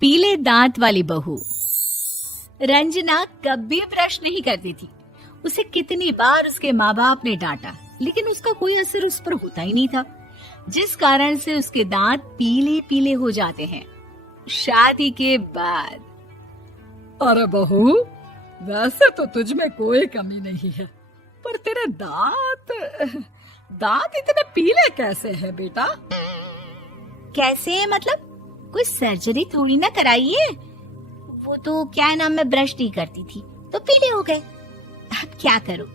पीले दांत वाली बहू। रंजना कभी ब्रश नहीं करती थी। उसे कितनी बार उसके माँ बाप ने डांटा, लेकिन उसका कोई असर उस पर होता ही नहीं था, जिस कारण से उसके दांत पीले पीले हो जाते हैं। शादी के बाद अरे बहू, वैसे तो तुझ में कोई कमी नहीं है, पर तेरे दांत इतने पीले कैसे हैं बेटा? कैसे मतलब? कोई सर्जरी थोड़ी ना कराइए। वो तो क्या नाम, मैं ब्रश नहीं करती थी तो पीले हो गए। अब क्या करूं?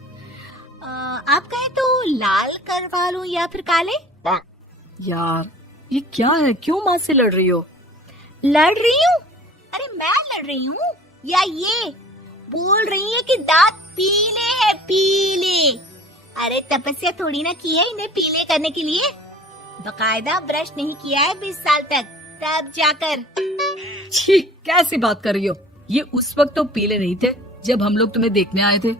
आप कहें तो लाल करवा लूं या फिर काले? यार ये क्या है, क्यों माँ से लड़ रही हो? लड़ रही हूँ? अरे मैं लड़ रही हूँ या ये बोल रही है कि दांत पीले हैं, पीले। अरे तपस्या थोड़ी ना की है इन्हें पीले करने के लिए। बकायदा ब्रश नहीं किया है 20 साल तक, तब जाकर। छी, कैसी बात कर रही हो? ये उस वक्त तो पीले नहीं थे जब हम लोग तुम्हें देखने आए थे।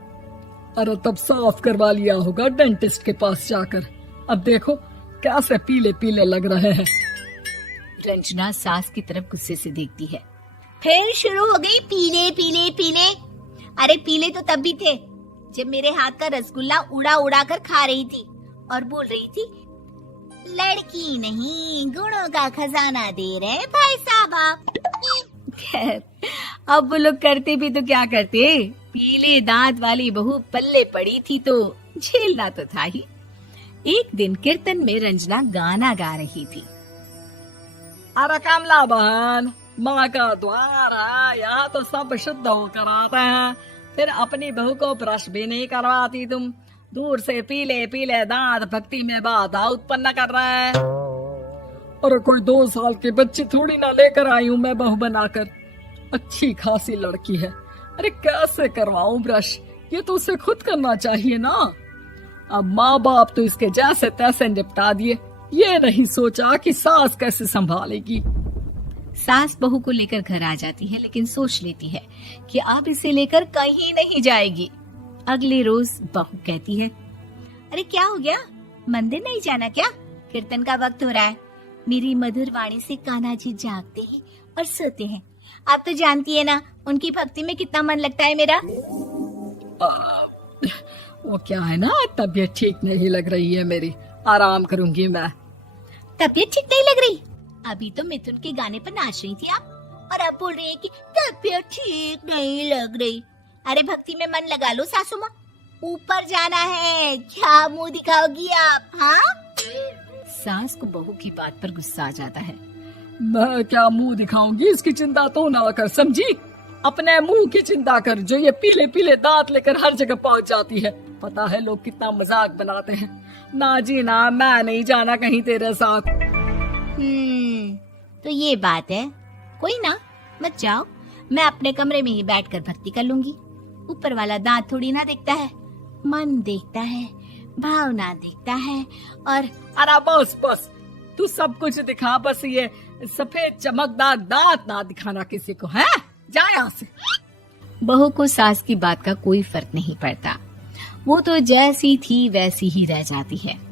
अरे तब साफ करवा लिया होगा डेंटिस्ट के पास जाकर। अब देखो कैसे पीले पीले लग रहे हैं। रंजना सास की तरफ गुस्से से देखती है। फिर शुरू हो गई पीले पीले पीले। अरे पीले तो तब भी थे जब मेरे हाथ का रसगुल्ला उड़ा उड़ा कर खा रही थी और बोल रही थी, लड़की नहीं गुणों का खजाना दे रहे भाई साहब आप। खैर, अब वो लोग करते भी तो क्या करते, पीले दांत वाली बहू पल्ले पड़ी थी तो झेलना तो था ही। एक दिन कीर्तन में रंजना गाना गा रही थी। अरे कमला बहन, माँ का द्वार है, यहाँ तो सब शुद्ध होकर आते हैं, फिर अपनी बहू को ब्रश भी नहीं करवाती तुम। दूर से पीले पीले दांत भक्ति में बाधा उत्पन्न कर रहे हैं। अरे कोई 2 साल की बच्ची थोड़ी ना लेकर आई हूँ मैं बहू बनाकर। अच्छी खासी लड़की है, अरे कैसे करवाऊं ब्रश? ये तो उसे खुद करना चाहिए ना। अब माँ बाप तो इसके जैसे तैसे निपटा दिए, ये नहीं सोचा कि सास कैसे संभालेगी। सास बहू को लेकर घर आ जाती है, लेकिन सोच लेती है कि अब इसे लेकर कहीं नहीं जाएगी। अगले रोज बहू कहती है, अरे क्या हो गया, मंदिर नहीं जाना क्या? कीर्तन का वक्त हो रहा है। मेरी मधुर वाणी से कान्हा जी जागते हैं और सोते हैं। आप तो जानती है ना उनकी भक्ति में कितना मन लगता है मेरा। वो क्या है ना, तबीयत ठीक नहीं लग रही है मेरी, आराम करूंगी मैं। तबीयत ठीक नहीं लग रही? अभी तो मिथुन के गाने पर नाच रही थी आप, और अब बोल रही है कि तबीयत ठीक नहीं लग रही। अरे भक्ति में मन लगा लो सासू माँ, ऊपर जाना है, क्या मुंह दिखाओगी आप? हाँ? सास को बहू की बात पर गुस्सा आ जाता है। मैं क्या मुंह दिखाऊंगी, इसकी चिंता तो ना कर, समझी? अपने मुंह की चिंता कर, जो ये पीले पीले दांत लेकर हर जगह पहुंच जाती है। पता है लोग कितना मजाक बनाते हैं। ना जी ना, मैं नहीं जाना कहीं तेरे साथ। तो ये बात है, कोई ना, मत जाओ, मैं अपने कमरे में ही बैठकर भक्ति कर लूंगी। ऊपर वाला दांत थोड़ी ना देखता है, मन देखता है, भावना देखता है। और अरे बस बस, तू सब कुछ दिखा, बस ये सफेद चमकदार दांत ना दिखाना किसी को, है? जा यहाँ से। बहू को सास की बात का कोई फर्क नहीं पड़ता, वो तो जैसी थी वैसी ही रह जाती है।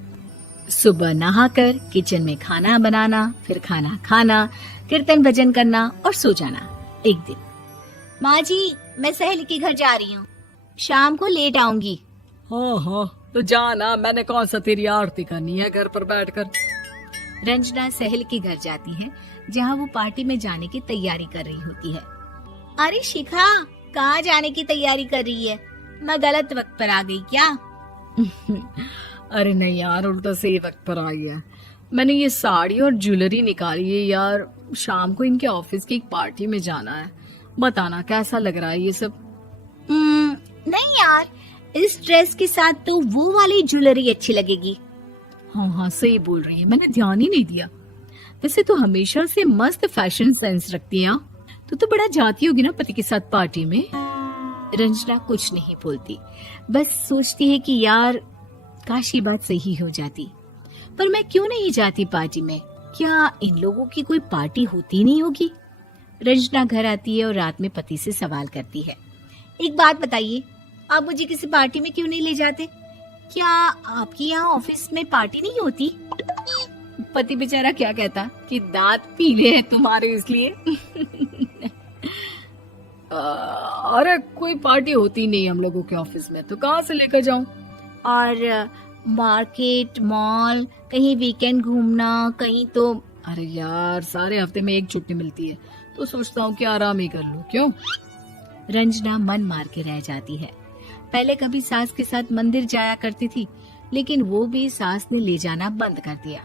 सुबह नहाकर किचन में खाना बनाना, फिर खाना खाना, कीर्तन भजन करना और सो जाना। एक दिन, माँ जी मैं सहेली के घर जा रही हूँ, शाम को लेट आऊंगी। हाँ हाँ तो जाना, मैंने कौन सा तेरी आरती करनी है घर पर बैठकर। रंजना सहेली के घर जाती है, जहाँ वो पार्टी में जाने की तैयारी कर रही होती है। अरे शिखा, कहाँ जाने की तैयारी कर रही है? मैं गलत वक्त पर आ गई क्या? अरे नहीं यार, उल्टा सही वक्त पर आ गया। मैंने ये साड़ी और ज्वेलरी निकाली है यार, शाम को इनके ऑफिस की एक पार्टी में जाना है। बताना कैसा लग रहा है ये सब? नहीं यार, इस ड्रेस के साथ तो वो वाली ज्वेलरी अच्छी लगेगी। हाँ हाँ सही बोल रही है, मैंने ध्यान ही नहीं दिया। वैसे तो हमेशा से मस्त फैशन सेंस रखती है। तो बड़ा जाती होगी ना पति के साथ पार्टी में। रंजना कुछ नहीं बोलती, बस सोचती है कि यार काश ये बात सही हो जाती, पर मैं क्यों नहीं जाती पार्टी में? क्या इन लोगों की कोई पार्टी होती नहीं होगी? रंजना घर आती है और रात में पति से सवाल करती है, एक बात बताइए, आप मुझे किसी पार्टी में क्यों नहीं ले जाते? क्या आपकी यहाँ ऑफिस में पार्टी नहीं होती? पति बेचारा क्या कहता कि दांत पीले हैं तुम्हारे इसलिए। अरे कोई पार्टी होती नहीं हम लोगों के ऑफिस में, तो कहाँ से लेकर जाऊं? और मार्केट, मॉल, कहीं वीकेंड घूमना, कहीं तो। अरे यार, सारे हफ्ते में एक छुट्टी मिलती है, तो सोचता हूँ कि आराम ही कर लूं। क्यों? रंजना मन मार के रह जाती है। पहले कभी सास के साथ मंदिर जाया करती थी, लेकिन वो भी सास ने ले जाना बंद कर दिया।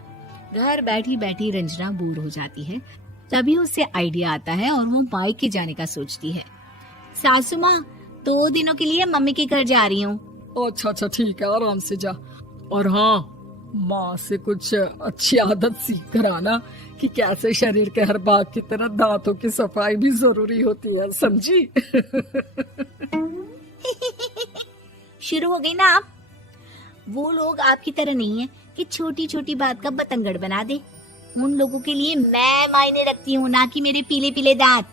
घर बैठी बैठी रंजना बोर हो जाती है। तभी उसे आइडिया आता है और वो मायके जाने का सोचती है। सासू माँ, 2 दिनों के लिए मम्मी के घर जा रही हूँ। अच्छा ठीक है, आराम से जा। और हाँ, माँ से कुछ अच्छी आदत सीख कर आना कि कैसे शरीर के हर भाग की तरह दांतों की सफाई भी जरूरी होती है, समझी? शुरू हो गई ना आप। वो लोग आपकी तरह नहीं है कि छोटी छोटी बात का बतंगड़ बना दे। उन लोगों के लिए मैं मायने रखती हूँ, ना कि मेरे पीले पीले दांत।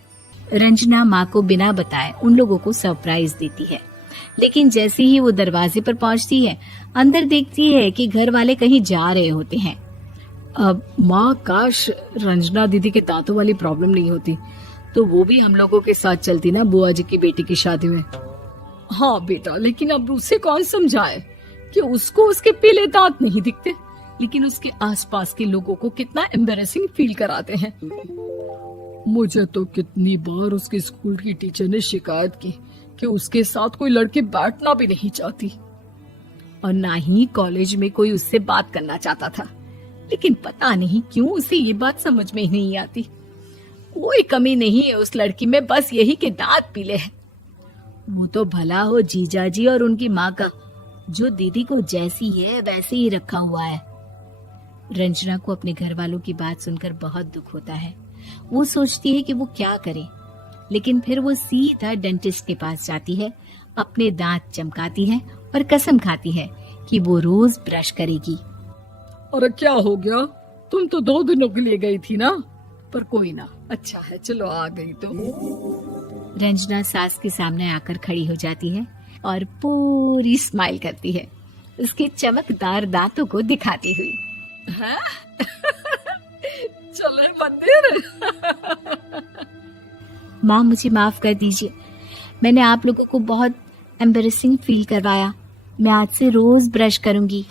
रंजना माँ को बिना बताए उन लोगों को सरप्राइज देती है, लेकिन जैसे ही वो दरवाजे पर पहुंचती है, अंदर देखती है कि घर वाले कहीं जा रहे होते हैं। अब माँ, काश रंजना दीदी के दांतों वाली प्रॉब्लम नहीं होती, तो वो भी हम लोगों के साथ चलती ना बुआ जी की बेटी की शादी में। हाँ बेटा, लेकिन अब उसे कौन समझाए कि उसको उसके पीले दांत नहीं दिखते, लेकिन उसके आसपास के लोगों को कितना एम्बैरेसिंग फील कराते हैं। मुझे तो कितनी बार उसके स्कूल की टीचर ने शिकायत की कि उसके साथ कोई लड़की बैठना भी नहीं चाहती, और ना ही कॉलेज में कोई उससे बात करना चाहता था। लेकिन पता नहीं क्यों उसे ये बात समझ में ही नहीं आती। कोई कमी नहीं है उस लड़की में, बस यही कि दांत पीले हैं। वो तो भला हो जीजा जी और उनकी माँ का, जो दीदी को जैसी है वैसे ही रखा हुआ है। रंजना को अपने घर वालों की बात सुनकर बहुत दुख होता है। वो सोचती है कि वो क्या करे, लेकिन फिर वो सीधा डेंटिस्ट के पास जाती है, अपने दांत चमकाती है और कसम खाती है कि वो रोज ब्रश करेगी। अरे क्या हो गया? तुम तो 2 दिनों के लिए गई थी ना, पर कोई ना, अच्छा है, चलो आ गई तो। रंजना सास के सामने आकर खड़ी हो जाती है और पूरी स्माइल करती है, उसके चमकदार दांतों को दिखाती हुई। हैं? चले मंदिर। माँ, मुझे माफ कर दीजिए, मैंने आप लोगों को बहुत एम्बैरेसिंग फील करवाया। मैं आज से रोज ब्रश करूंगी।